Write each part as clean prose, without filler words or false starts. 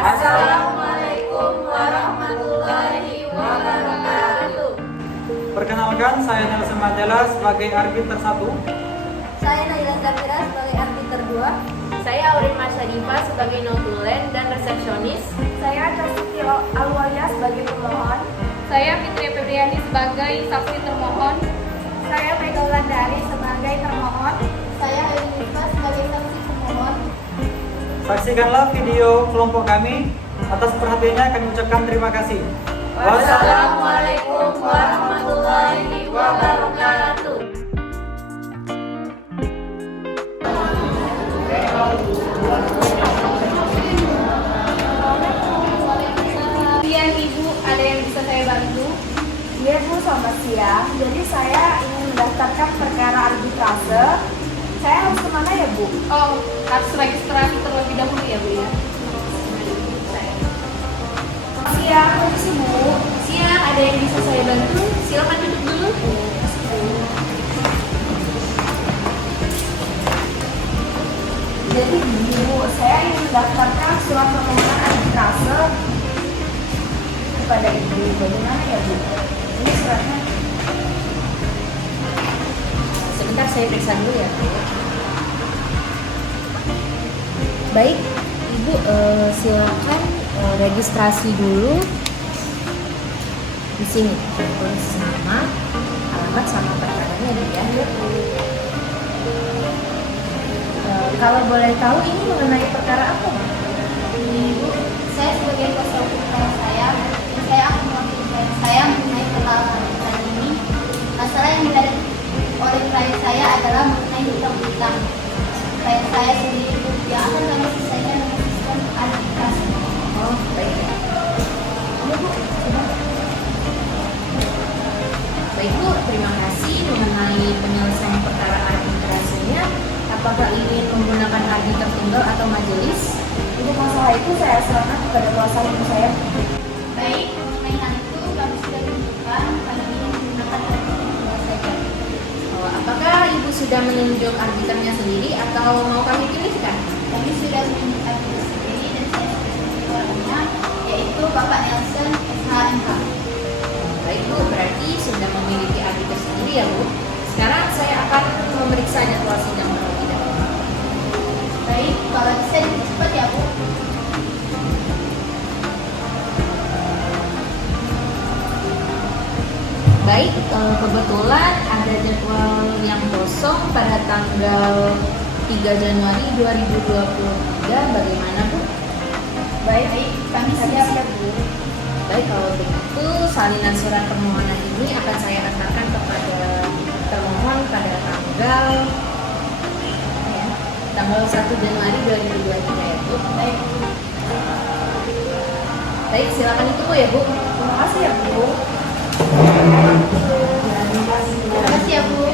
Assalamualaikum warahmatullahi wabarakatuh. Perkenalkan, saya Nelson Mandela sebagai arbiter 1. Saya Naila Zafira sebagai arbiter 2. Saya Aurin Masyadifa sebagai notulen dan resepsionis. Saya Tasiti Alwalia sebagai pemohon. Saya Fitri Febriani sebagai saksi termohon. Saya Mega Wulandari sebagai termohon. Saya Ayunisba sebagai saksi pemohon. Saksikanlah video kelompok kami. Atas perhatiannya kami ucapkan terima kasih. Wassalamualaikum warahmatullahi wabarakatuh. Siang Ibu, ada yang bisa saya bantu? Iya Bu, selamat siang. Jadi saya ingin mendaftarkan perkara arbitrase. Saya harus kemana ya Bu? Oh, harus registrasi terlebih dahulu ya Bu ya. Siang, permisi Bu. Siang, ada yang bisa saya bantu? Silakan duduk dulu. Jadi gini Bu, saya ingin mendaftarkan surat permohonan arbitrase kepada Ibu. Bagaimana ya Bu? Ini suratnya. Sebentar saya periksa dulu ya. Baik, Ibu silakan registrasi dulu di sini. Tulis nama, alamat sama perkaranya ya. Kalau boleh tahu ini mengenai perkara apa? Ibu, saya sebagai kuasa hukum klien saya akan mewakili klien saya mengenai perkara ini. Masalah yang dihadapi oleh klien saya adalah mengenai hutang-hutang. Klien saya sendiri yang akan kami selesaikan dengan sistem arbitrase. Oh, baik. Ini Bu, sudah. Baik Bu, terima kasih mengenai penyelesaian perkara arbitrasenya. Apakah ingin menggunakan arbiter tunggal atau majelis? Untuk masalah itu saya serahkan kepada kuasa hukum saya. Baik, mengenai hal itu kami sudah tentukan kami ingin menggunakan arbiter tunggal saja. Oh, apakah Ibu sudah menunjuk arbiternya sendiri atau mau kami pilihkan? Kami sudah menunjuk arbiter sendiri dan saya sudah memilih orangnya, yaitu Bapak Nelson SHMH. Baik Bu, berarti sudah memiliki arbiter sendiri ya Bu. Sekarang saya akan memeriksa jadwal sidang terlebih dahulu. Baik, kalau bisa cepat ya Bu. Baik, kebetulan ada jadwal yang kosong pada tanggal 3 Januari 2023. Bagaimana Bu? Baik, kami siap ya Bu. Baik, kalau begitu salinan surat permohonan ini akan saya antarkan kepada termohon pada tanggal 1 Januari 2023 ya Bu. Baik, Baik, silakan ditunggu ya Bu. Terima kasih ya Bu. terima kasih ya Bu.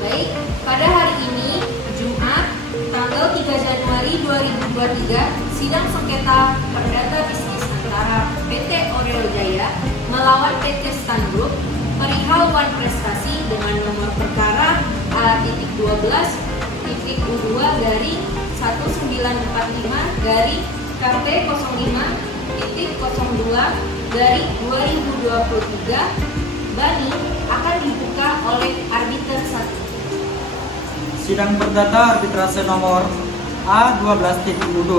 Baik, pada hari ini Jumat tanggal 3 Januari 2023 sidang sengketa perdata bisnis antara PT Oreo Jaya melawan PT Stan Group perihal Wan Prestasi dengan nomor perkara A-12.U2 garing 1945 garing KP 05.02 garing 2023 Bani akan dibuka oleh arbiter 1. Sidang perdata arbitrase nomor A12.U2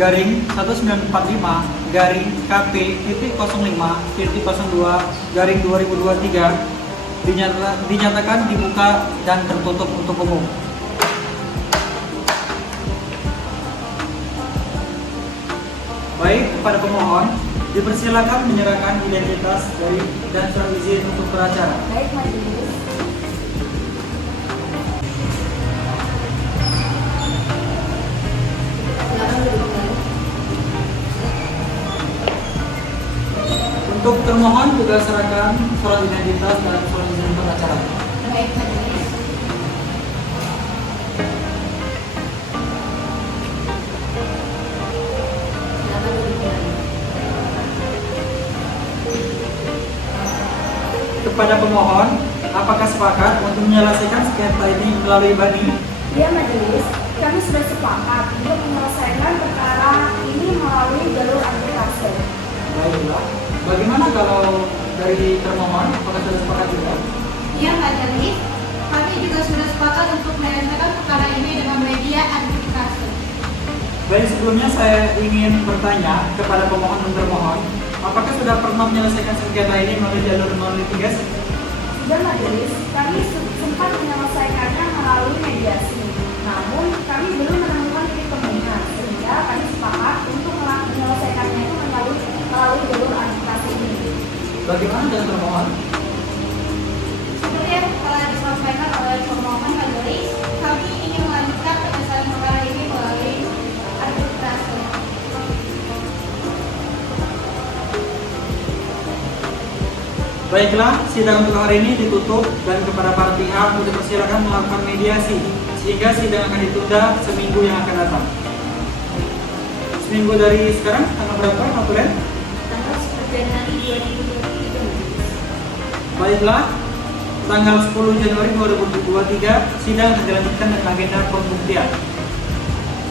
garing 1945 garing KP.05.02 garing 2023 dinyatakan dibuka dan tertutup untuk umum. Baik, kepada pemohon dipersilakan menyerahkan identitas dan surat izin untuk beracara. Baik majelis. Silakan duduk kembali. Untuk termohon juga serahkan surat identitas dan surat izin untuk acara. Baik, majelis. Silakan duduk kembali. kepada pemohon, apakah sepakat untuk menyelesaikan sengketa ini melalui banding? Ya majelis, kami sudah sepakat untuk menyelesaikan perkara ini melalui jalur arbitrase. Baiklah, bagaimana kalau dari termohon, apakah sudah sepakat juga? Ya, majelis, kami juga sudah sepakat untuk menyelesaikan perkara ini dengan media arbitrase. Baik, sebelumnya saya ingin bertanya kepada pemohon dan termohon, apakah sudah pernah menyelesaikan sengketa ini melalui jalur non-litigasi? Sudah majelis, kami sempat menyelesaikannya melalui mediasi. Namun, kami belum menemukan titik temunya, sehingga kami sepakat untuk menyelesaikannya itu melalui jalur arbitrase ini. Bagaimana dengan termohon? Seperti yang telah disampaikan oleh pemohon majelis, kami ingin melanjutkan penyelesaian perkara ini melalui arbitrase. Baiklah, sidang untuk hari ini ditutup dan kepada para pihak untuk dipersilakan melakukan mediasi sehingga sidang akan ditunda seminggu yang akan datang. Seminggu dari sekarang, tanggal berapa, Notulen? Tanggal 10 Januari 2023. Baiklah, tanggal 10 Januari 2023, sidang akan dilanjutkan dengan agenda pembuktian.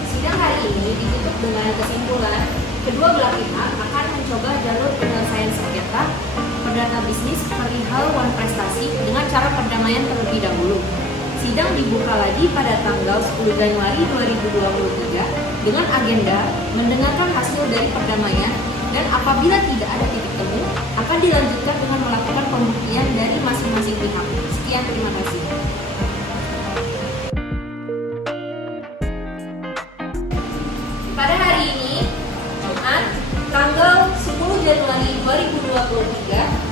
Sidang hari ini ditutup dengan kesimpulan kedua belah pihak akan mencoba jalur penyelesaian sengketa perdana bisnis perihal wan prestasi dengan cara perdamaian terlebih dahulu. Sidang dibuka lagi pada tanggal 10 Januari 2023 dengan agenda mendengarkan hasil dari perdamaian dan apabila tidak ada titik temu akan dilanjutkan dengan melakukan pembuktian dari masing-masing pihak. Sekian, terima kasih. Pada hari ini, Jumat, tanggal 10 Januari 2023,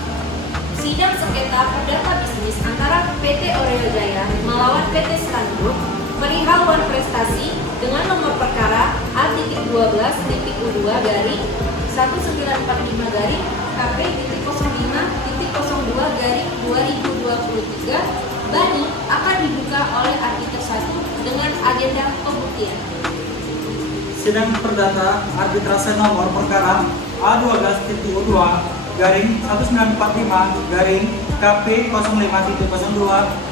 sidang sengketa perdata bisnis antara PT Oreo Jaya melawan PT Seran Group perihal wan prestasi dengan nomor perkara A.12.U2 garing 1945 garing KP.05.02 garing 2023 banding akan dibuka oleh arbiter 1 dengan agenda pembuktian. Sidang perdata arbitrase nomor perkara A12.U2 garing 1945 garing KP.05.02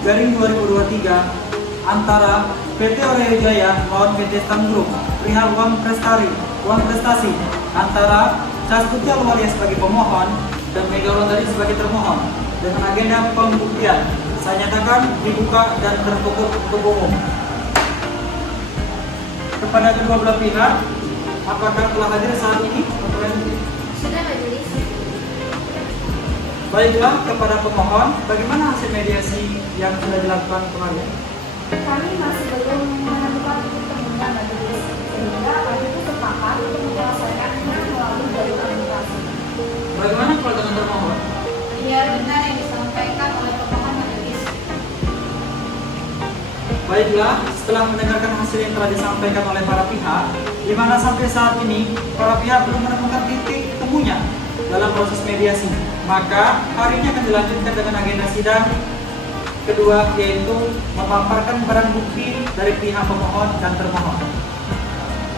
garing 2023 antara PT Oreo Jaya melawan PT Seran Group perihal wan prestasi antara Castuti Alwalia sebagai pemohon dan Mega Wulandari sebagai termohon dengan agenda pembuktian. Saya nyatakan dibuka dan tertutup untuk umum. Kepada kedua belah pihak, apakah telah hadir saat ini? Sudah, majelis. Baiklah, kepada pemohon, bagaimana hasil mediasi yang sudah dilakukan kemarin? Kami masih belum menemukan titik temunya majelis, sehingga kami itu sepakat untuk menyelesaikannya melalui jalur arbitrase. Bagaimana kalau dengan termohon? Ya, benar yang disampaikan oleh pemohon majelis. Baiklah, setelah mendengarkan hasil yang telah disampaikan oleh para pihak, di mana sampai saat ini para pihak belum menemukan titik temunya dalam proses mediasi, maka hari ini akan dilanjutkan dengan agenda sidang kedua, yaitu memaparkan barang bukti dari pihak pemohon dan termohon.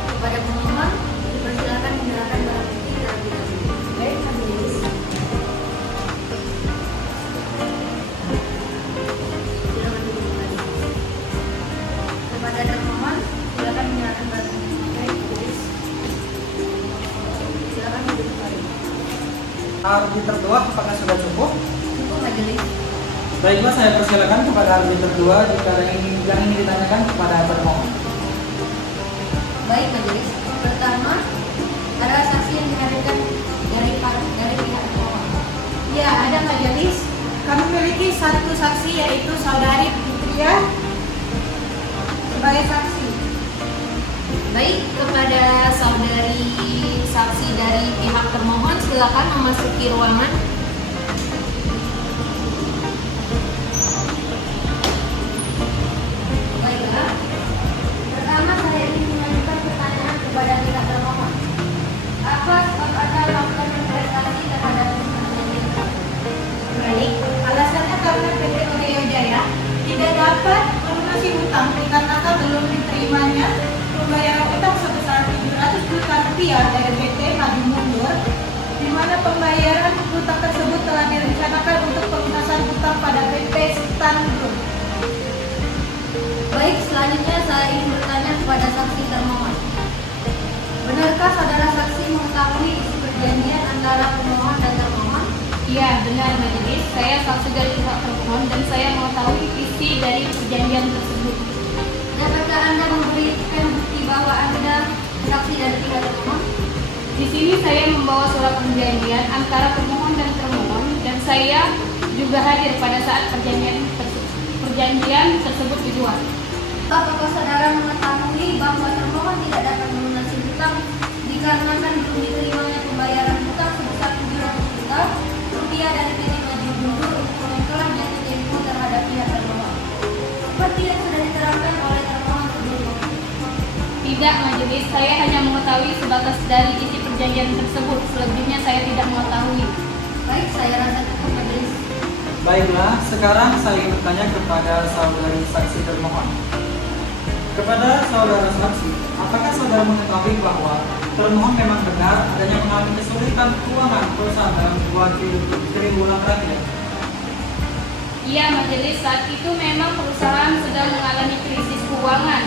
Kepada pemohon, dipersilakan menyerahkan barang bukti terlebih dahulu. Baik, majelis. Silakan duduk kembali. Kepada termohon, silakan menyerahkan barang bukti. Baik, majelis. Silakan duduk kembali. Arbiter kedua, apakah sudah cukup? Cukup, majelis. Baiklah, saya persilakan kepada arbiter kedua jika yang ingin ditanyakan kepada termohon. Baik, majelis. Pertama, ada saksi yang dihadirkan dari pihak termohon. Ya, ada majelis. Kami memiliki satu saksi yaitu saudari Putria sebagai saksi. Baik, kepada saudari saksi dari pihak termohon, silakan memasuki ruangan. Baiklah. Pertama, saya ingin mengajukan pertanyaan kepada pihak termohon. Apa sebab Anda melakukan investasi terhadap perusahaan? Baik, alasannya karena PT Oreo Jaya tidak dapat melunasi hutang dikarenakan belum diterimanya pembayaran utang sebesar 700 juta rupiah dari PT Maju Mundur, di mana pembayaran hutang tersebut telah direncanakan untuk pelunasan kepada PT Stan Group. Baik, selanjutnya saya ingin bertanya kepada saksi termohon. Benarkah saudara saksi mengetahui isi perjanjian antara pemohon dan termohon? Iya, benar majelis. Saya saksi dari pihak termohon dan saya mengetahui isi dari perjanjian tersebut. Dapatkah Anda memberikan bukti bahwa Anda saksi dari pihak termohon? Di sini saya membawa surat perjanjian antara pemohon dan saya juga hadir pada saat perjanjian tersebut dibuat. Apakah saudara mengetahui bahwa termohon tidak dapat melunasi hutang dikarenakan belum diterimanya pembayaran hutang sebesar 700 juta rupiah dari PT Maju Mundur untuk pengengkelan jatuh tempo terhadap pihak termohon, seperti yang sudah diterangkan oleh termohon sebelumnya? Tidak majelis, saya hanya mengetahui sebatas dari isi perjanjian tersebut. Selebihnya saya tidak mengetahui. Baik, saya rasa cukup majelis. Baiklah, sekarang saya ingin bertanya kepada saudari saksi termohon. Kepada saudara saksi, apakah saudara mengetahui bahwa termohon memang benar adanya mengalami kesulitan keuangan perusahaan dalam 2 bulan terakhir? Iya majelis, saat itu memang perusahaan sedang mengalami krisis keuangan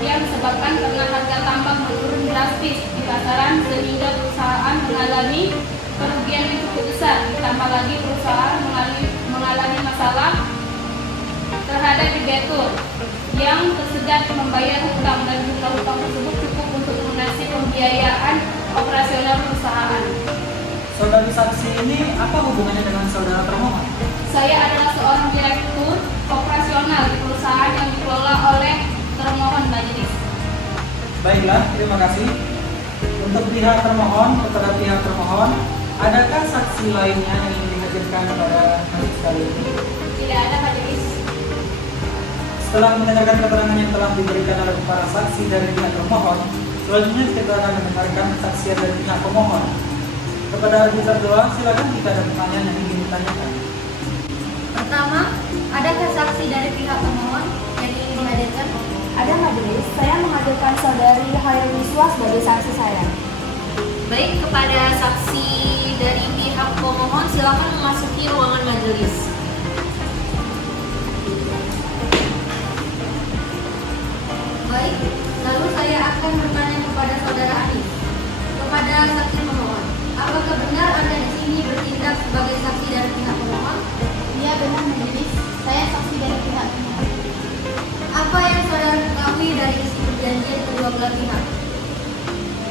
yang disebabkan karena harga tambang menurun drastis di pasaran sehingga perusahaan mengalami kerugian yang cukup besar. Ditambah lagi perusahaan mengalami masalah terhadap debitur yang tersegat membayar hutang dan jumlah hutang tersebut cukup untuk melunasi pembiayaan operasional perusahaan. Saudari saksi ini apa hubungannya dengan saudara termohon? Saya adalah seorang direktur operasional di perusahaan yang dikelola oleh termohon majelis. Baiklah, terima kasih. Untuk pihak termohon, kepada pihak termohon, adakah saksi lainnya yang ingin dihadirkan pada kasus kali ini? Tidak ada majelis. Setelah mendengarkan keterangan yang telah diberikan oleh para saksi dari pihak termohon, selanjutnya kita akan mendengarkan kesaksian dari pihak pemohon. Kepada arbiter doa, silakan jika ada pertanyaan yang ingin ditanyakan. Pertama, adakah saksi dari pihak pemohon yang ingin dihadirkan? Ada majelis, saya menghadirkan saudari Hairul Wiswa sebagai saksi saya. Baik, kepada saksi dari pihak pemohon silakan memasuki ruangan majelis. Baik, lalu saya akan bertanya kepada saudara Anis. Kepada saksi pemohon, apakah benar Anda di sini bertindak sebagai saksi dari pihak pemohon? Iya benar majelis, saya saksi dari pihak pemohon. Apa yang saudara ketahui dari isi perjanjian kedua belah pihak?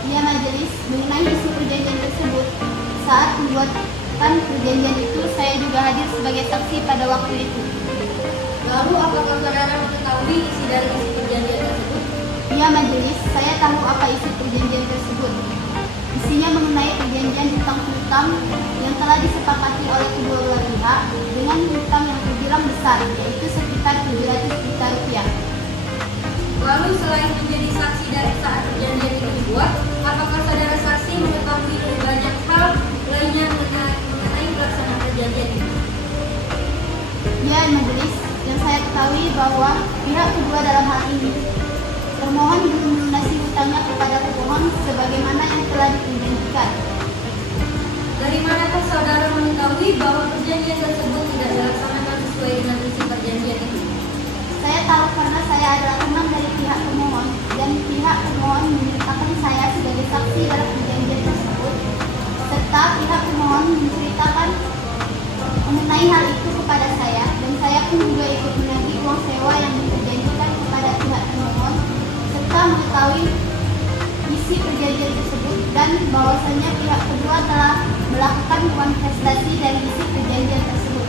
Iya majelis, mengenai isi perjanjian tersebut, saat membuatkan perjanjian itu saya juga hadir sebagai saksi pada waktu itu. Lalu apakah saudara mengetahui isi dari isi perjanjian tersebut? Iya majelis, saya tahu apa isi perjanjian tersebut. Isinya mengenai perjanjian hutang piutang yang telah disepakati oleh kedua belah pihak dengan hutang yang terbilang besar, yaitu sekitar 700 juta rupiah. Lalu selain menjadi saksi dari saat perjanjian itu dibuat, apakah saudara saksi mengetahui lebih banyak hal lainnya mengenai pelaksanaan perjanjian itu? Ya majelis, yang saya ketahui bahwa pihak kedua dalam hal ini termohon belum melunasi hutangnya kepada pemohon sebagaimana yang telah diperjanjikan. Dari manakah saudara mengetahui bahwa perjanjian tersebut tidak dilaksanakan sesuai dengan isi perjanjian itu? Saya tahu karena saya adalah teman dari pihak pemohon dan pihak pemohon menyertakan saya sebagai saksi dalam perjanjian tersebut, serta pihak pemohon menceritakan mengenai hal itu kepada saya, dan saya pun juga ikut menagih uang sewa yang diperjanjikan kepada pihak pemohon, serta mengetahui isi perjanjian tersebut dan bahwasannya pihak kedua telah melakukan manifestasi dari isi perjanjian tersebut.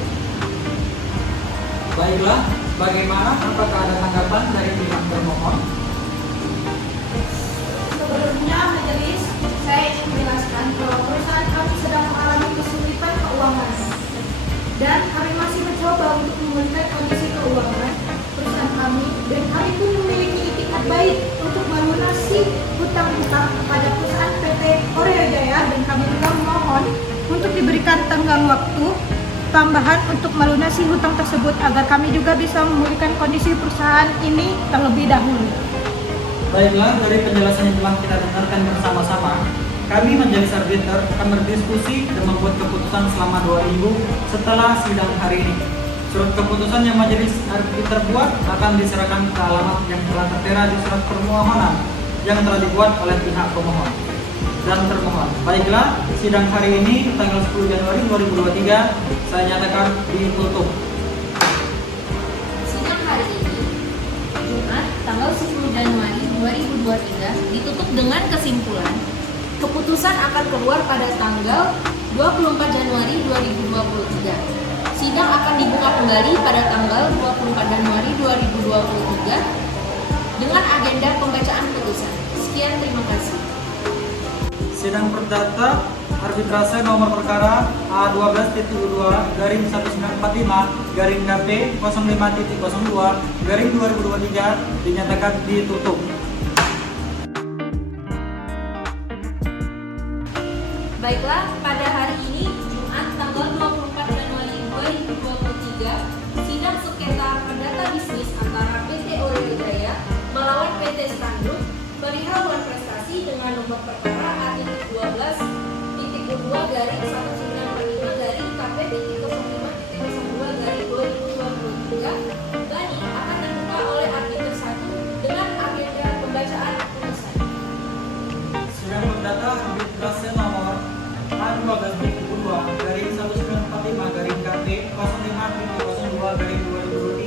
Baiklah, bagaimana? Apakah ada tanggapan dari pihak termohon? Sebelumnya majelis, saya ingin menjelaskan bahwa perusahaan kami sedang mengalami kesulitan keuangan dan kami masih mencoba untuk memulihkan kondisi keuangan perusahaan kami, dan kami pun memiliki itikat baik untuk melunasi hutang-hutang kepada perusahaan PT Oreo Jaya, dan kami juga memohon untuk diberikan tenggang waktu tambahan untuk melunasi hutang tersebut agar kami juga bisa memulihkan kondisi perusahaan ini terlebih dahulu. Baiklah, dari penjelasan yang telah kita dengarkan bersama-sama, kami majelis arbiter akan berdiskusi dan membuat keputusan selama 2 minggu setelah sidang hari ini. Surat keputusan yang majelis arbiter buat akan diserahkan ke alamat yang telah tertera di surat permohonan yang telah dibuat oleh pihak pemohon dan termohon. Baiklah, sidang hari ini tanggal 10 Januari 2023 saya nyatakan ditutup. Sidang hari ini, Jumat, tanggal 10 Januari 2023, ditutup dengan kesimpulan keputusan akan keluar pada tanggal 24 Januari 2023. Sidang akan dibuka kembali pada tanggal 24 Januari 2023 dengan agenda pembacaan putusan. Sekian, terima kasih. Sidang perdata arbitrase nomor perkara A12.2-19.5-KP05.02-2023 dinyatakan ditutup. Baiklah, pada hari ini Jumat tanggal 24 Januari 2023, sidang sengketa perdata bisnis antara PT Oreo Jaya melawan PT Standuk perihal wan prestasi dengan nomor perkara A.2-19.5-KP.05.02-2023 Bani akan terbuka oleh arbiter 1 dengan agenda pembacaan putusan. Sidang perdata arbitrase nomor A12.2-19.5-KP05.02-2023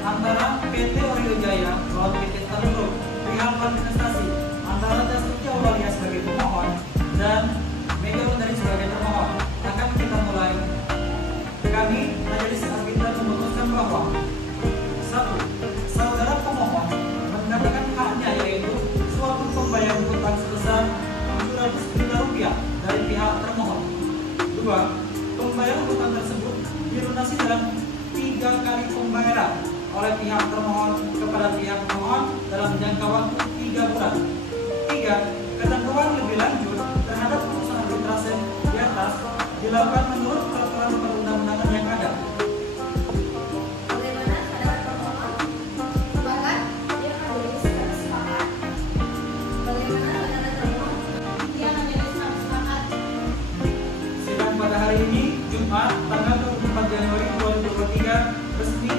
antara PT Oreo Jaya melawan PT Standuk perihal wan prestasi antara Dastuki Aulia sebagai pemohon dan Mega Wundari sebagai termohon akan kita mulai. Kami majelis arbiter memutuskan bahwa 1. Saudara pemohon menggunakan haknya yaitu suatu pembayaran hutang sebesar Rp700 juta dari pihak termohon. 2. Pembayaran hutang tersebut dilunasi dalam 3 kali pembayaran oleh pihak termohon kepada pihak pemohon dalam jangka waktu 3 bulan. 3. Ketentuan lebih lanjut terhadap putusan arbitrase di atas dilakukan menurut peraturan perundang-undangan yang ada. Bagaimana pandangan pemohon? Sepakat? Ya, majelis kami sepakat. Bagaimana pandangan termohon? Dia majelis kami sepakat. Sidang pada hari ini Jumat tanggal 24 Januari 2023 resmi